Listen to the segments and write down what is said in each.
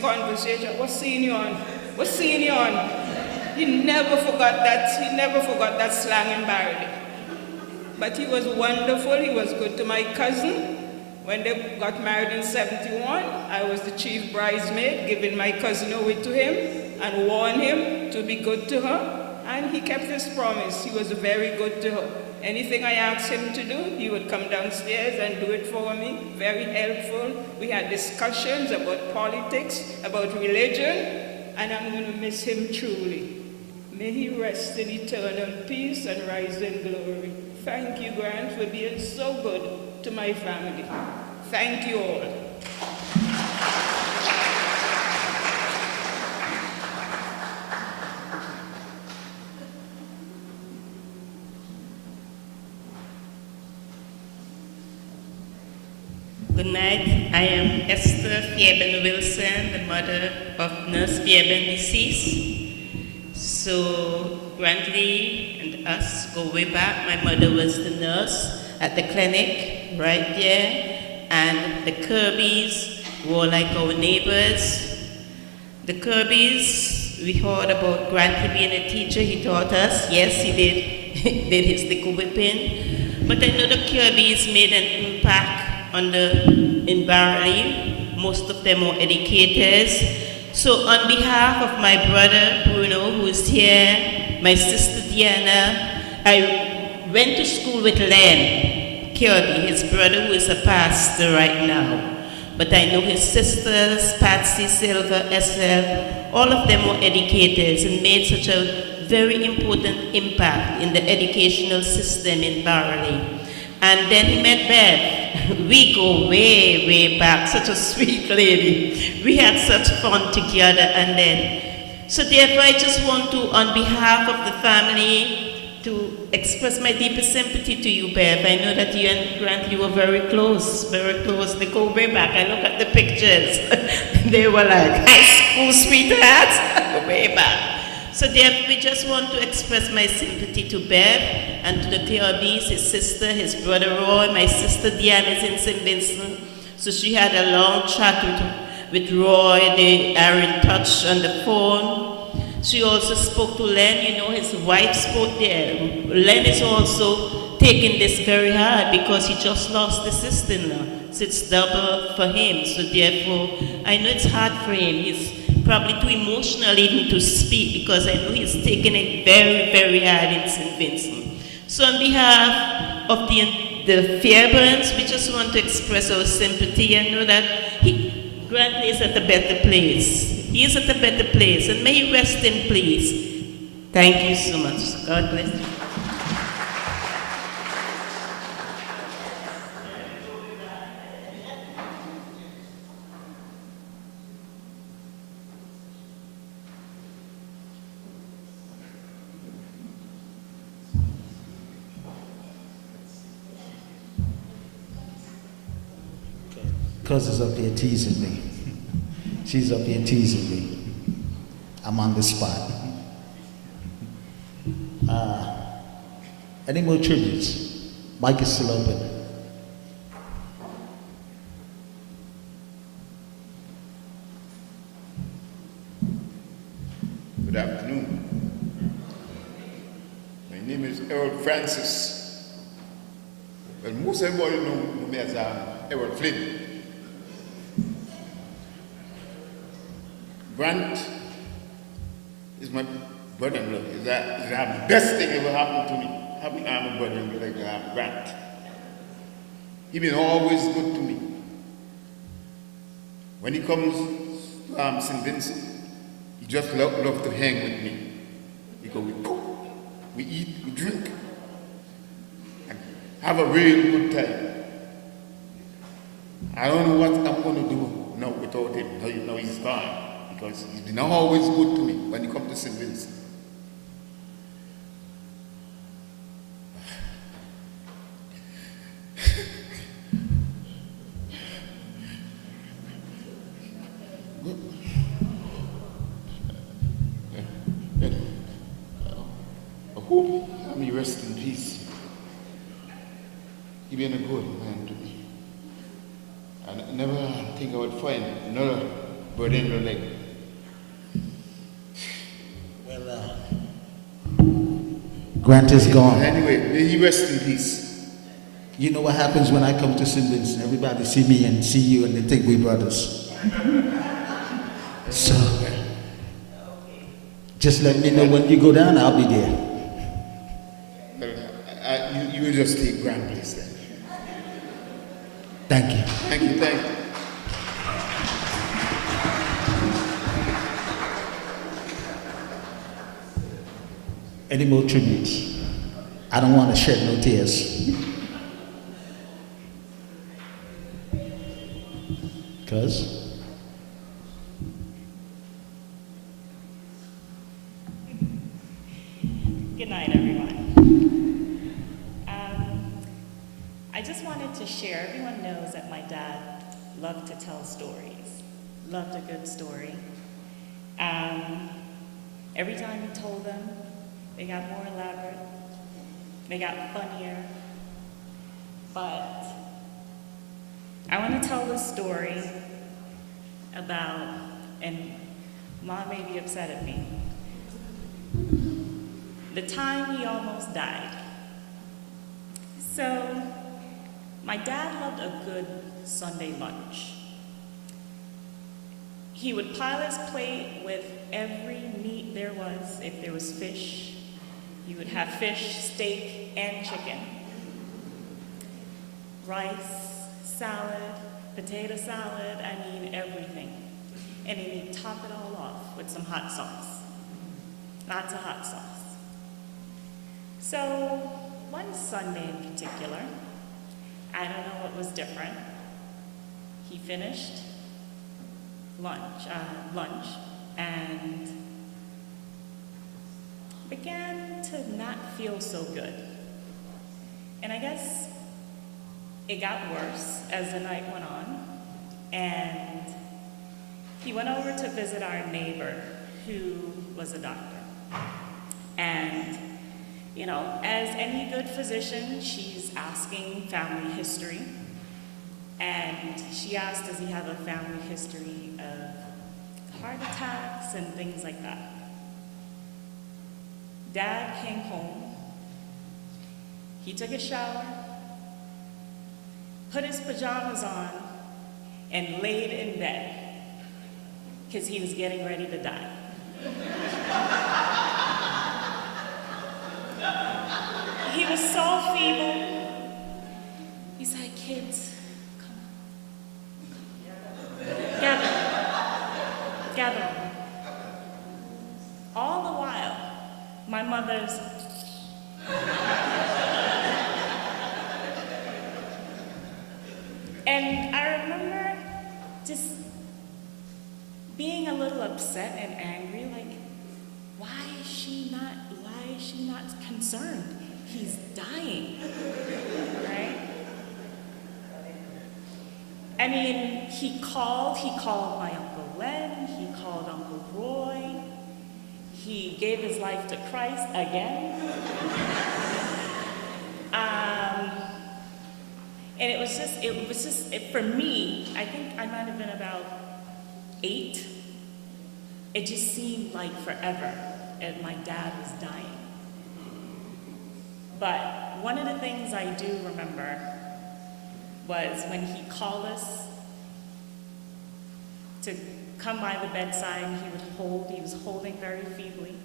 conversation, what's seeing you on? What's seeing you on? He never forgot that slang in Barley. But he was wonderful. He was good to my cousin. When they got married in 71, I was the chief bridesmaid, giving my cousin away to him and warned him to be good to her. And he kept his promise. He was very good to her. Anything I asked him to do, he would come downstairs and do it for me. Very helpful. We had discussions about politics, about religion, and I'm going to miss him truly. May he rest in eternal peace and rise in glory. Thank you, Grant, for being so good to my family. Thank you all. Good night. I am Esther Fairbairn Wilson, the mother of Nurse Fairbairn deceased. So Grantley and us go way back. My mother was the nurse at the clinic right there. And the Kirbys were like our neighbors. The Kirbys, we heard about Grantley being a teacher. He taught us. Yes, he did his liquor whipping. But I know the Kirbys made an impact in Barley. Most of them are educators. So on behalf of my brother Bruno, who is here, my sister Diana, I went to school with Len Kirby, his brother, who is a pastor right now. But I know his sisters, Patsy, Silver, Estelle, all of them were educators and made such a very important impact in the educational system in Barley. And then he met Bev. We go way, way back, such a sweet lady. We had such fun together, and then, so therefore I just want to, on behalf of the family, to express my deepest sympathy to you, Bev. I know that you and Grantley were very close, very close. They go way back. I look at the pictures. They were like high school sweethearts, way back. So therefore, we just want to express my sympathy to Bev and to the Kirbys, his sister, his brother Roy. My sister Diane is in St. Vincent. So she had a long chat with Roy. They are in touch on the phone. She also spoke to Len. You know, his wife spoke there. Len is also taking this very hard because he just lost the sister-in-law. So it's double for him. So therefore, I know it's hard for him. He's probably too emotional even to speak because I know he's taking it very, very hard in St. Vincent. So on behalf of the Fairbairns, we just want to express our sympathy and know that Grantley is at a better place. He is at a better place, and may he rest in peace. Thank you so much. God bless you. Cuz is up here teasing me. She's up here teasing me. I'm on the spot. Any more tributes? Mic is still open. Good afternoon. My name is Errol Francis. Well, most everybody know me as Errol Flynn. Grant is my brother-in-law. Is that the best thing ever happened to me? Having a brother-in-law like Grant. He been always good to me. When he comes to St. Vincent, he just love to hang with me. Because we cook, we eat, we drink, and have a real good time. I don't know what I'm going to do now without him. Now he's gone. Because he's been always good to me when he comes to St. Vincent. I hope he rest in peace. He been a good man to me. And I never think I would find another bird in the leg. Well, Grant is gone. Anyway, may he rest in peace. You know what happens when I come to St. Vincent? Everybody see me and see you and they think we brothers. So, just let me know when you go down, I'll be there. Well, you will just take Grantley's then. Thank you. Thank you, thank you. Any more tributes? I don't want to shed no tears. Cuz? Good night, everyone. I just wanted to share, everyone knows that my dad loved to tell stories, loved a good story. Every time he told them, they got more elaborate, they got funnier, but I want to tell this story about, and Mom may be upset at me, the time he almost died. So, my dad loved a good Sunday lunch. He would pile his plate with every meat there was. If there was fish, he would have fish, steak, and chicken. Rice, salad, potato salad, I mean everything. And then he'd top it all off with some hot sauce. Lots of hot sauce. So, one Sunday in particular, I don't know what was different. He finished lunch and began to not feel so good. And I guess it got worse as the night went on, and he went over to visit our neighbor who was a doctor. And you know, as any good physician, she's asking family history. And she asked, does he have a family history of heart attacks and things like that? Dad came home. He took a shower, put his pajamas on, and laid in bed because he was getting ready to die. He was so feeble. He's like, kids, come on. Gather. All the while, my mother's and I remember just being a little upset and angry, like, why is she not concerned? He's dying, right? I mean, he called my Uncle Len, he called Uncle Roy, he gave his life to Christ again. And it was just, for me, I think I might have been about 8. It just seemed like forever, and my dad was dying. But one of the things I do remember was when he called us to come by the bedside, and he was holding very feebly,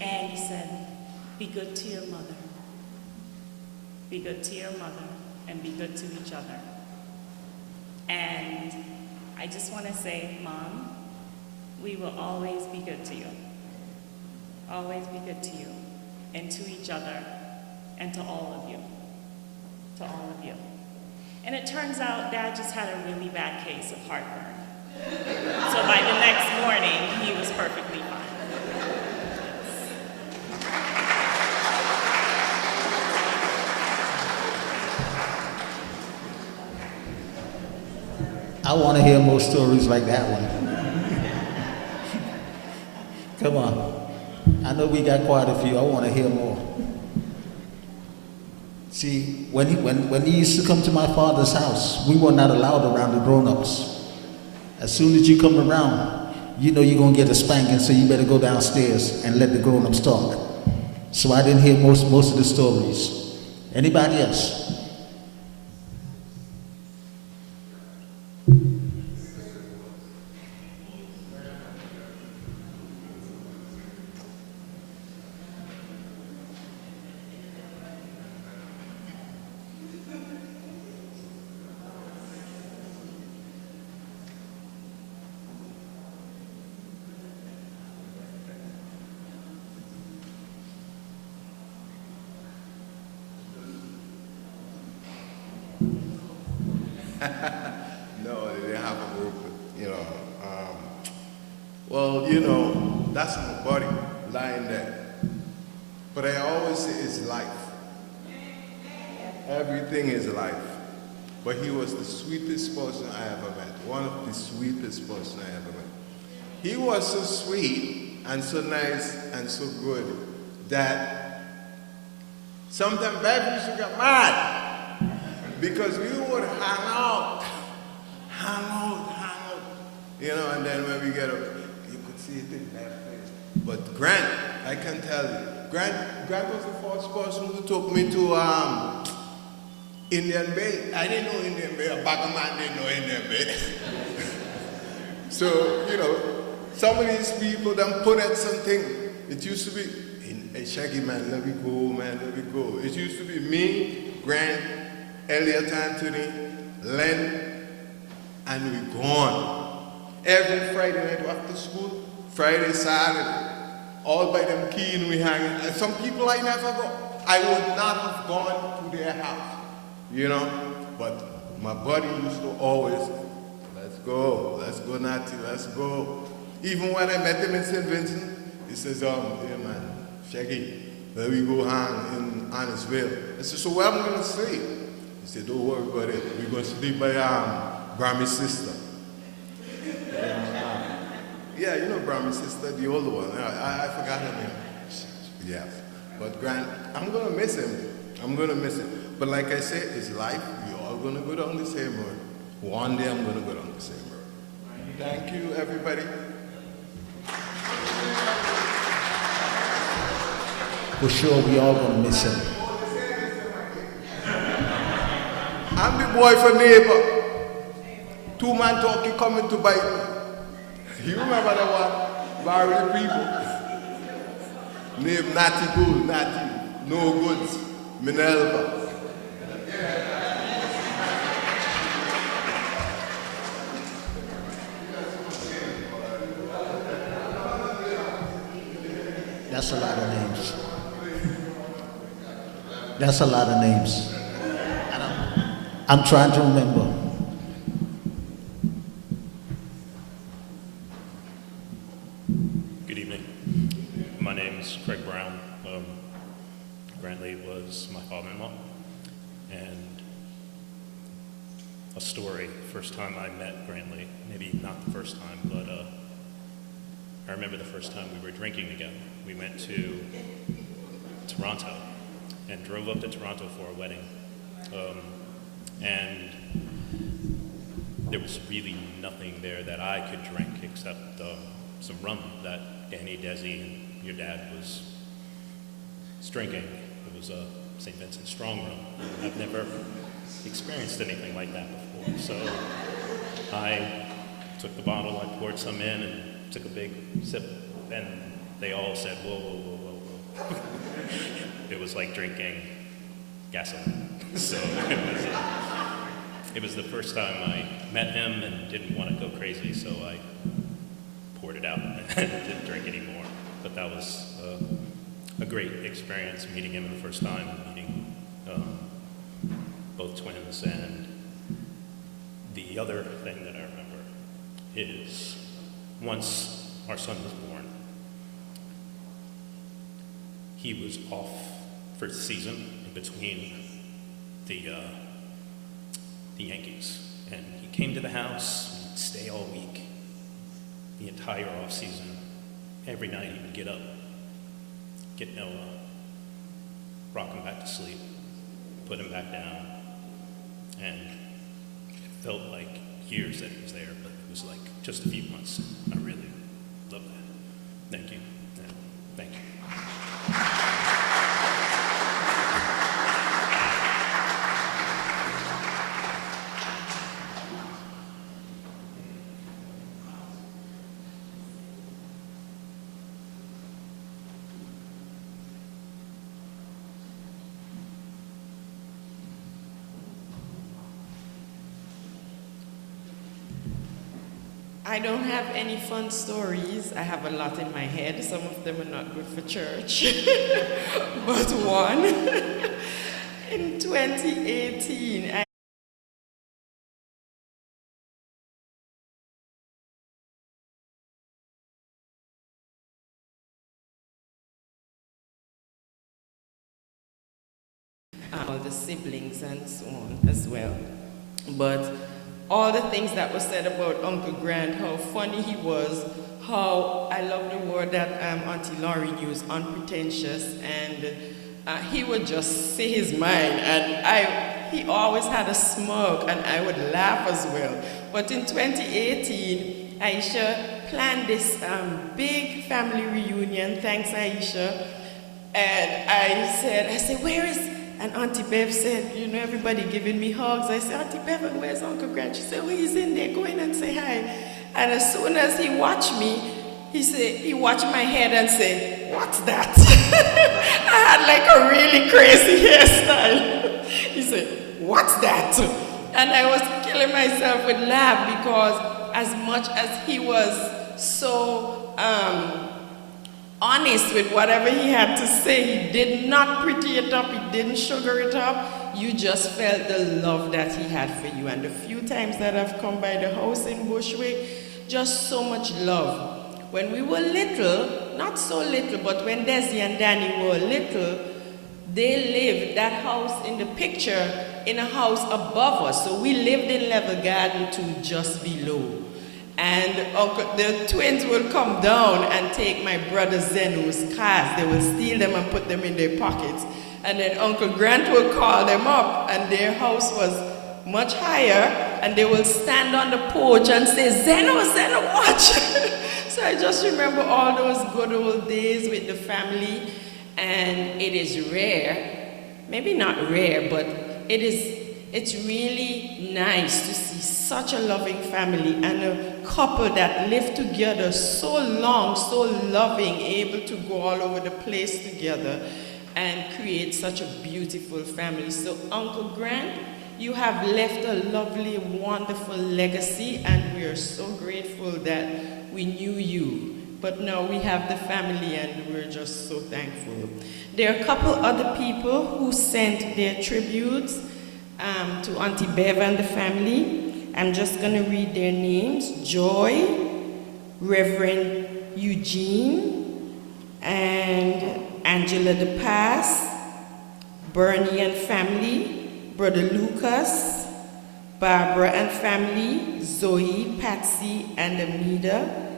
and he said, be good to your mother. Be good to your mother, and be good to each other. And I just want to say, Mom, we will always be good to you. Always be good to you, and to each other, and to all of you. To all of you. And it turns out Dad just had a really bad case of heartburn. So by the next morning, he was perfectly fine. I want to hear more stories like that one. Come on. I know we got quite a few. I want to hear more. See, when he used to come to my father's house, we were not allowed around the grown-ups. As soon as you come around, you know you're gonna get a spanking, so you better go downstairs and let the grown-ups talk. So I didn't hear most of the stories. Anybody else? No, they didn't have a group, you know. Well, you know, that's my buddy lying there. But I always say it's life. Everything is life. But he was the sweetest person I ever met. One of the sweetest person I ever met. He was so sweet and so nice and so good that sometimes baby used to get mad. Because we would hang out, you know, and then when we get up, you could see it in their face. But Grant, I can tell you, Grant was the first person who took me to Indian Bay. I didn't know Indian Bay, a Baga man didn't know Indian Bay. So, you know, some of these people done put at something. It used to be, hey, Shaggy man, let me go, man, let me go. It used to be me, Grant, Elliot Anthony, Len, and we gone. Every Friday night after school, Friday, Saturday, all by them keen we hang. And some people I never go. I would not have gone to their house, you know. But my buddy used to always, let's go, Natty, let's go. Even when I met him in St. Vincent, he says, hey man, Shaggy, let me go hang in Honnestville. I said, so where am I gonna sleep? He said, don't worry about it. We're going to sleep by Brammy's sister. Yeah, you know Brammy's sister, the older one. I forgot her name. Yes. But Grant, I'm going to miss him. I'm going to miss him. But like I said, it's life. We're all going to go down the same road. One day I'm going to go down the same road. Thank you, everybody. For sure, we all going to miss him. I'm the boy for neighbor. Two-man talking coming to bite me. You remember that one? Barry people. Name Natty Good, Natty, no goods, Minerva. That's a lot of names. That's a lot of names. I'm trying to remember. Good evening. My name is Craig Brown. Grantley was my father-in-law. And a story, first time I met Grantley, maybe not the first time, but I remember the first time we were drinking together. We went to Toronto and drove up to Toronto for a wedding. And there was really nothing there that I could drink except some rum that Danny, Desi, and your dad was drinking. It was a St. Vincent strong rum. I've never experienced anything like that before. So I took the bottle, I poured some in, and took a big sip, and they all said, whoa, whoa, whoa, whoa, whoa. It was like drinking gasoline. So it was the first time I met him and didn't want to go crazy, so I poured it out and didn't drink anymore. But that was a great experience meeting him the first time, meeting both twins. And the other thing that I remember is once our son was born, he was off for the season in between the Yankees, and he came to the house, he'd stay all week, the entire off season. Every night he would get up, get Noah, rock him back to sleep, put him back down, and it felt like years that he was there, but was like just a few months. I really love that. Thank you. Yeah, thank you. I don't have any fun stories. I have a lot in my head. Some of them are not good for church. But one, in 2018, all the siblings and so on as well. But all the things that were said about Uncle Grant, how funny he was, how I love the word that Auntie Laurie used, unpretentious, and he would just say his mind, and he always had a smirk, and I would laugh as well. But in 2018, Aisha planned this big family reunion, thanks Aisha, and I said, where is, and Auntie Bev said, you know, everybody giving me hugs. I said, Auntie Bev, and where's Uncle Grant? She said, oh, he's in there, go in and say hi. And as soon as he watched me, he watched my head and said, what's that? I had like a really crazy hairstyle. He said, what's that? And I was killing myself with laugh because as much as he was so honest with whatever he had to say, he did not pretty it up, he didn't sugar it up. You just felt the love that he had for you. And the few times that I've come by the house in Bushwick, just so much love. When we were little, not so little, but when Desi and Danny were little, they lived, that house in the picture, in a house above us. So we lived in Level Garden 2 just below. And the twins will come down and take my brother Zeno's cars. They will steal them and put them in their pockets. And then Uncle Grant will call them up, and their house was much higher, and they will stand on the porch and say, Zeno, watch. So I just remember all those good old days with the family, and it is rare, maybe not rare, but it's really nice to see such a loving family and a couple that live together so long, so loving, able to go all over the place together and create such a beautiful family. So Uncle Grant, you have left a lovely, wonderful legacy, and we are so grateful that we knew you. But now we have the family, and we're just so thankful. There are a couple other people who sent their tributes to Auntie Bev and the family. I'm just going to read their names. Joy, Reverend Eugene, and Angela DePass, Bernie and family, Brother Lucas, Barbara and family, Zoe, Patsy, and Amida,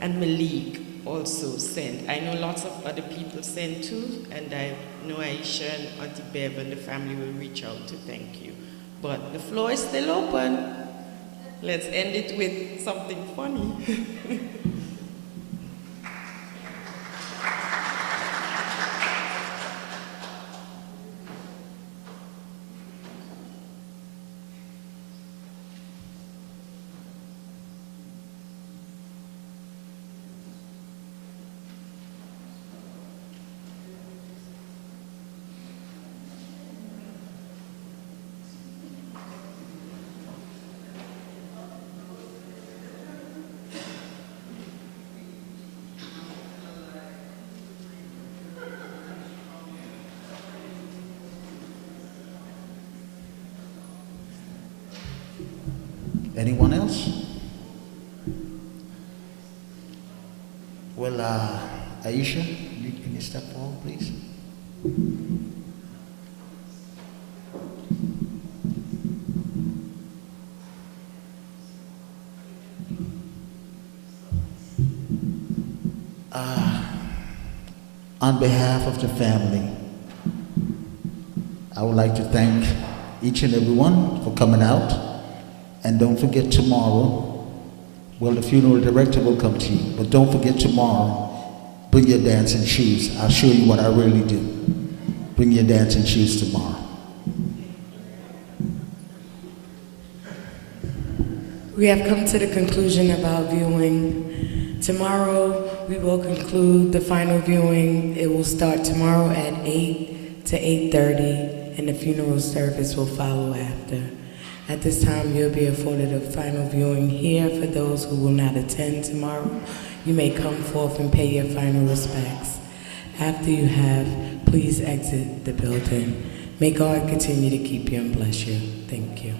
and Malik also sent. I know lots of other people sent too, and I know Aisha and Auntie Bev and the family will reach out to thank you. But the floor is still open. Let's end it with something funny. Anyone else? Well, Aisha, can you step forward, please? On behalf of the family, I would like to thank each and every one for coming out. And don't forget tomorrow, Well, the funeral director will come to you. But don't forget tomorrow, bring your dancing shoes. I'll show you what I really do. Bring your dancing shoes tomorrow. We have come to the conclusion of our viewing. Tomorrow, we will conclude the final viewing. It will start tomorrow at 8 to 8:30, and the funeral service will follow after. At this time, you'll be afforded a final viewing here. For those who will not attend tomorrow, you may come forth and pay your final respects. After you have, please exit the building. May God continue to keep you and bless you. Thank you.